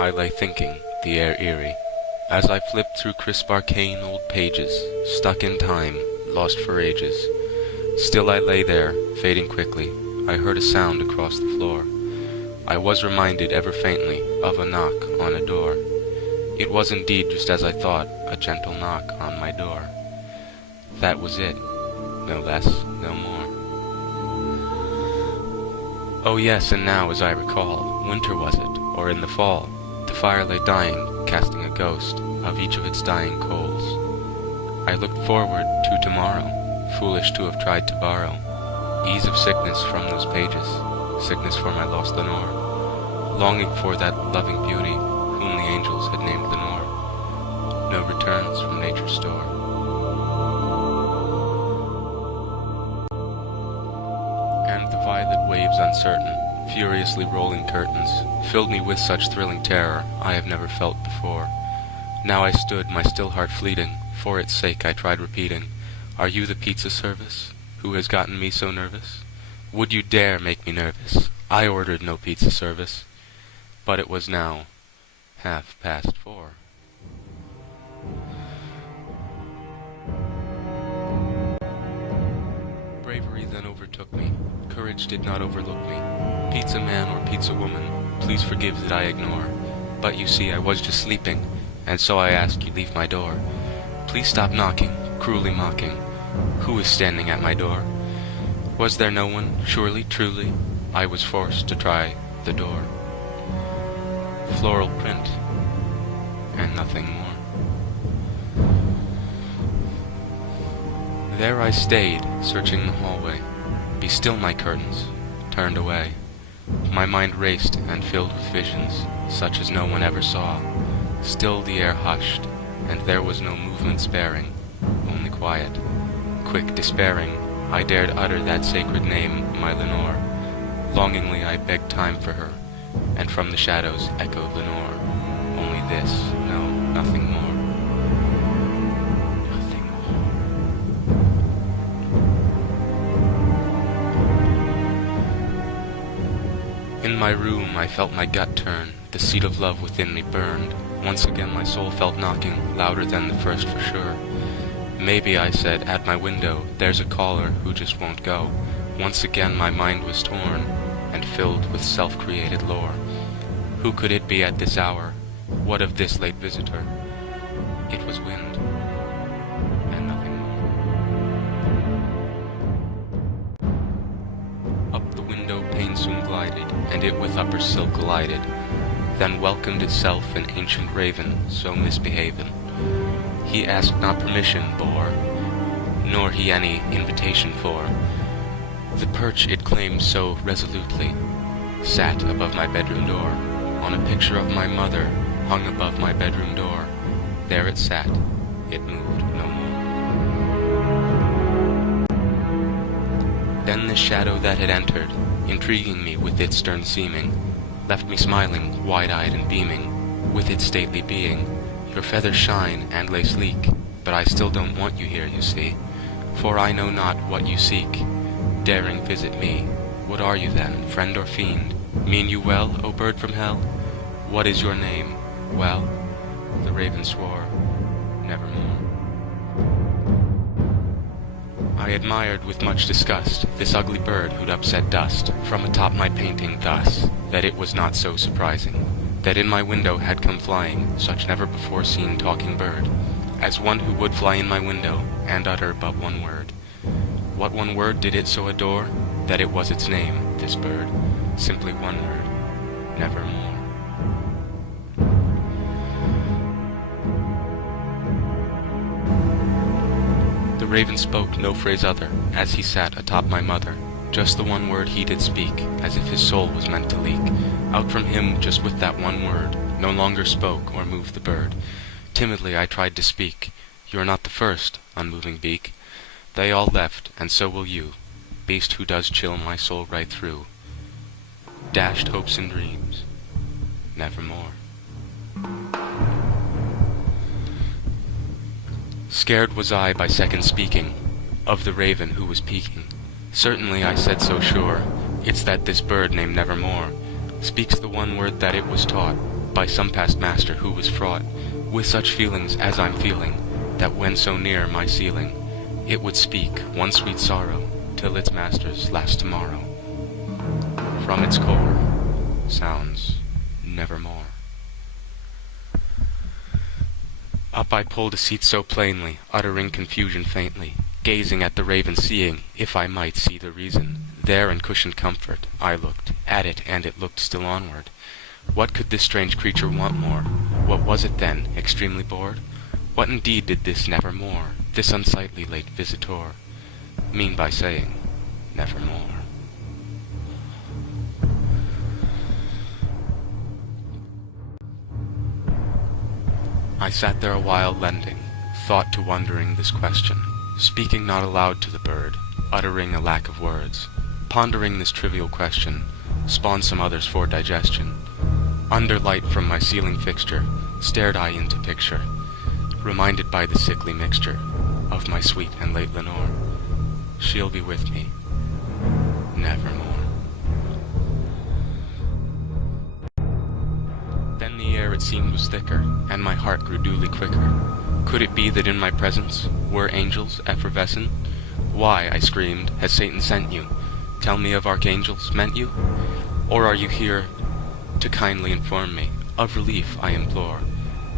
I lay thinking, the air eerie, as I flipped through crisp arcane old pages, stuck in time, lost for ages. Still I lay there, fading quickly. I heard a sound across the floor. I was reminded ever faintly of a knock on a door. It was indeed just as I thought, a gentle knock on my door. That was it, no less, no more. Oh yes, and now as I recall, winter was it, or in the fall, the fire lay dying, casting a ghost of each of its dying coals. I looked forward to tomorrow, foolish to have tried to borrow ease of sickness from those pages, sickness for my lost Lenore, longing for that loving beauty whom the angels had named Lenore. No returns from nature's store. And the violet waves uncertain, furiously rolling curtains, filled me with such thrilling terror I have never felt before. Now I stood, my still heart fleeting, for its sake I tried repeating, "Are you the pizza service, who has gotten me so nervous? Would you dare make me nervous? I ordered no pizza service." But it was now 4:30. Bravery then overtook me. Courage did not overlook me. Pizza man or pizza woman, please forgive that I ignore. But you see, I was just sleeping, and so I ask you leave my door. Please stop knocking, cruelly mocking. Who is standing at my door? Was there no one? Surely, truly, I was forced to try the door. Floral print, and nothing more. There I stayed, searching the hallway. Be still, my curtains, turned away. My mind raced and filled with visions, such as no one ever saw. Still the air hushed, and there was no movement sparing, only quiet. Quick, despairing, I dared utter that sacred name, my Lenore. Longingly I begged time for her, and from the shadows echoed Lenore. Only this, no, nothing more. Nothing more. In my room I felt my gut turn, the seed of love within me burned. Once again my soul felt knocking, louder than the first for sure. Maybe, I said, at my window, there's a caller who just won't go. Once again my mind was torn, and filled with self-created lore. Who could it be at this hour? What of this late visitor? It was wind, and nothing more. Up the window pane soon glided, and it with upper silk glided. Then welcomed itself an ancient raven, so misbehaven. He asked not permission, bore, nor he any invitation for. The perch it claimed so resolutely sat above my bedroom door. On a picture of my mother hung above my bedroom door. There it sat, it moved no more. Then the shadow that had entered, intriguing me with its stern seeming, left me smiling, wide-eyed and beaming, with its stately being. Your feathers shine and lay sleek, but I still don't want you here, you see, for I know not what you seek, daring visit me. What are you then, friend or fiend? Mean you well, O bird from hell? What is your name? Well, the raven swore, nevermore. I admired with much disgust this ugly bird who'd upset dust from atop my painting thus, that it was not so surprising that in my window had come flying such never-before-seen talking bird, as one who would fly in my window and utter but one word. What one word did it so adore, that it was its name, this bird, simply one word, nevermore. The raven spoke no phrase other, as he sat atop my mother, just the one word he did speak, as if his soul was meant to leak. Out from him, just with that one word, no longer spoke or moved the bird. Timidly I tried to speak, "You're not the first, unmoving beak. They all left, and so will you, beast who does chill my soul right through. Dashed hopes and dreams, nevermore." Scared was I by second speaking, of the raven who was peeking. Certainly I said so sure, it's that this bird named Nevermore speaks the one word that it was taught, by some past master who was fraught with such feelings as I'm feeling, that when so near my ceiling, it would speak one sweet sorrow till its master's last tomorrow. From its core sounds nevermore. Up I pulled a seat so plainly, uttering confusion faintly, gazing at the raven, seeing, if I might see the reason. There in cushioned comfort I looked at it, and it looked still onward. What could this strange creature want more? What was it then, extremely bored? What indeed did this nevermore, this unsightly late visitor, mean by saying nevermore? I sat there a while lending thought to wondering this question, speaking not aloud to the bird, uttering a lack of words, pondering this trivial question, spawned some others for digestion. Under light from my ceiling fixture, stared I into picture, reminded by the sickly mixture of my sweet and late Lenore. She'll be with me nevermore. Then the air it seemed was thicker, and my heart grew duly quicker. Could it be that in my presence were angels effervescent? Why, I screamed, has Satan sent you? Tell me of archangels, meant you? Or are you here to kindly inform me of relief I implore?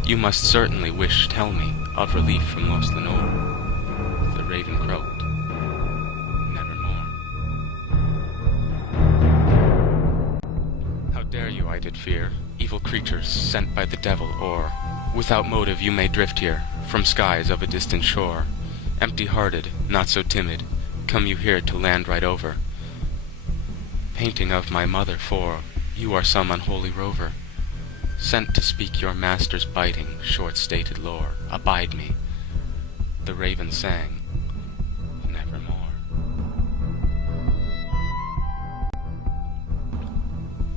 You must certainly wish tell me of relief from lost Lenore. The raven croaked, nevermore. How dare you, I did fear, evil creatures sent by the devil, or without motive you may drift here from skies of a distant shore. Empty-hearted, not so timid, come you here to land right over, painting of my mother, for you are some unholy rover, sent to speak your master's biting, short-stated lore. Abide me. The raven sang, nevermore.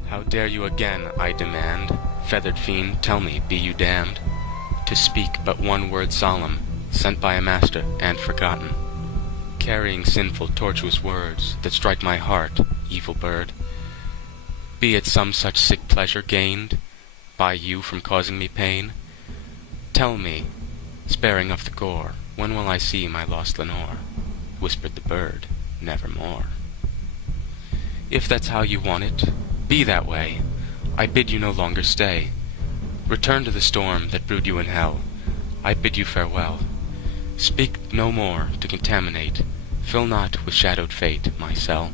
How dare you again, I demand, feathered fiend, tell me, be you damned, to speak but one word solemn, sent by a master and forgotten, carrying sinful, tortuous words that strike my heart, evil bird? Be it some such sick pleasure gained by you from causing me pain? Tell me, sparing of the gore, when will I see my lost Lenore? Whispered the bird, nevermore. If that's how you want it, be that way. I bid you no longer stay. Return to the storm that brewed you in hell. I bid you farewell. Speak no more to contaminate. Fill not with shadowed fate my cell.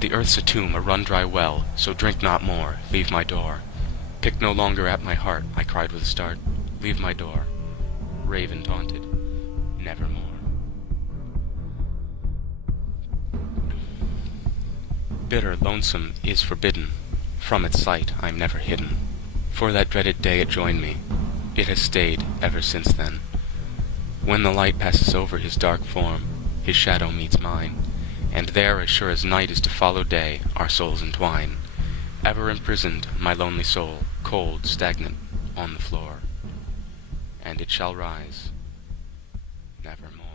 The earth's a tomb, a run-dry well, so drink not more, leave my door. Pick no longer at my heart, I cried with a start. Leave my door. Raven taunted, nevermore. Bitter, lonesome is forbidden. From its sight I'm never hidden. For that dreaded day it joined me. It has stayed ever since then. When the light passes over his dark form, his shadow meets mine, and there, as sure as night is to follow day, our souls entwine. Ever imprisoned, my lonely soul, cold, stagnant, on the floor, and it shall rise nevermore.